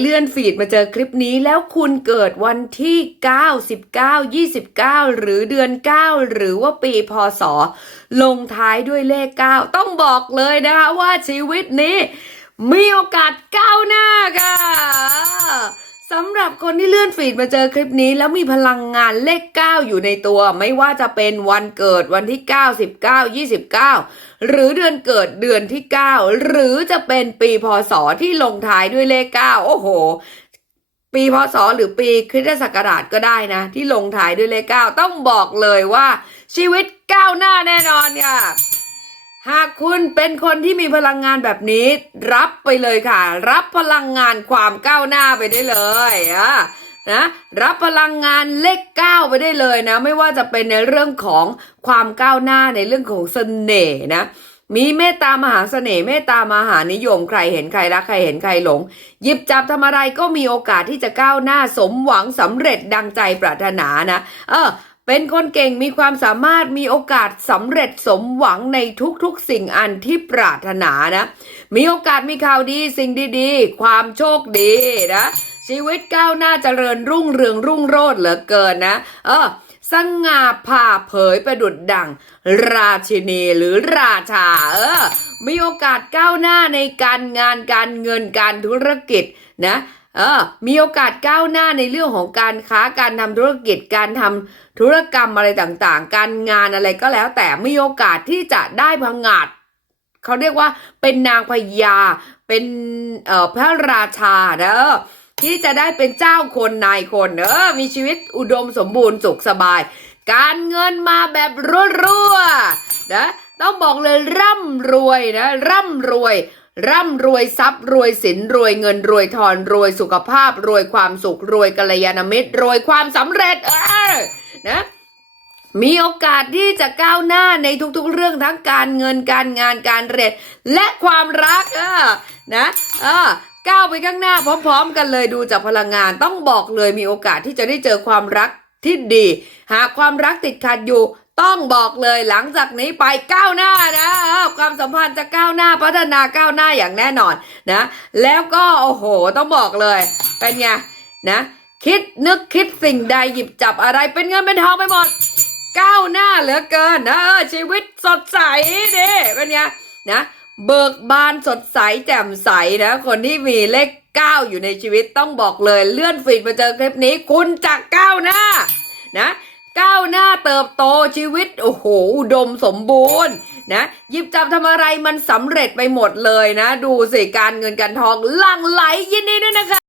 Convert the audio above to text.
เลื่อนฟีดมาเจอคลิปนี้แล้วคุณเกิดวันที่ 9 19 29 หรือเดือน 9 หรือว่าปีพศ ลงท้ายด้วยเลข 9 ต้องบอกเลยนะคะว่าชีวิตนี้ มีโอกาสก้าวหน้าค่ะ สำหรับคนที่เลื่อนฟีดมาเจอคลิปนี้ แล้วมีพลังงานเลข 9 อยู่ในตัว ไม่ว่าจะเป็นวันเกิดวันที่ 9 19 29 หรือเดือนเกิดเดือนที่ 9 หรือจะเป็นปีพศที่ลงท้ายด้วยเลข 9 โอ้โห ปีพศหรือปีคริสตศักราชก็ได้นะ ที่ลงท้ายด้วยเลข 9 ต้องบอกเลยว่าชีวิตก้าวหน้าแน่นอนค่ะ คุณเป็นคนที่มีพลังงานแบบนี้ รับไปเลยค่ะ รับพลังงานความก้าวหน้าไปได้เลยอะนะรับพลังงานเลขเก้าไปได้เลยนะ ไม่ว่าจะเป็นในเรื่องของความก้าวหน้าในเรื่องของเสน่ห์นะมีเมตตามหาเสน่ห์เมตตามหานิยมใครเห็นใครรักใครเห็นใครหลง หยิบจับทำอะไรก็มีโอกาสที่จะก้าวหน้าสมหวังสำเร็จดังใจปรารถนานะ เออ เป็นคนเก่งมีความสามารถมีโอกาสสำเร็จสมหวังในทุกๆสิ่งอันที่ปรารถนานะ มีโอกาสมีข่าวดีสิ่งดีๆ ความโชคดีนะ ชีวิตก้าวหน้าเจริญรุ่งเรืองรุ่งโรจน์เหลือเกินนะ เออ สง่าผ่าเผยประดุดดัง ราชินีหรือราชาเออมีโอกาสก้าวหน้าในการงานการเงินการธุรกิจนะเออมีโอกาสก้าวหน้าในเรื่องของการค้าการทำธุรกิจการทำธุรกรรมอะไรต่างๆ การงานอะไรก็แล้ว แต่มีโอกาสที่จะได้พังงาดเขาเรียกว่าเป็นนางพญาเป็นเอ่อพระราชาเนอะ ที่จะได้เป็นเจ้าคนนายคนเนอมีชีวิตอุดมสมบูรณ์สุขสบาย การเงินมาแบบรัวๆนะต้องบอกเลยร่ำรวยนะร่ำรวย ร่ำรวยทรัพย์รวยสินรวยเงินรวยทอนรวยสุขภาพ รวยความสุขรวยกัลยาณมิตร รวยความสำเร็จเออนะมีโอกาสที่จะก้าวหน้าในทุกๆเรื่องทั้งการเงินการงานการเรียนและความรักเออนะเออ ก้าวไปข้างหน้าพร้อม ๆ กันเลยดูจากพลังงานต้องบอกเลยมีโอกาสที่จะได้เจอความรักที่ดี หากความรักติดขัดอยู่ต้องบอกเลยหลังจากนี้ไปก้าวหน้านะความสัมพันธ์จะก้าวหน้าพัฒนาก้าวหน้าอย่างแน่นอนนะ แล้วก็โอ้โหต้องบอกเลย เป็นไงนะ คิดนึกคิดสิ่งใดหยิบจับอะไรเป็นเงินเป็นทองไปหมดก้าวหน้าเหลือเกินนะชีวิตสดใสดิเป็นไงนะ เบิกบานสดใสแจ่มใสนะ คนที่มีเลขเก้าอยู่ในชีวิตต้องบอกเลยเลื่อนฟีดมาเจอคลิปนี้ คุณจะก้าวหน้านะก้าวหน้าเติบโตชีวิตโอ้โหอุดมสมบูรณ์นะหยิบจับทำอะไรมันสำเร็จไปหมดเลยนะ ดูสิการเงินการทองลั่งไหลยินดีด้วยนะคะ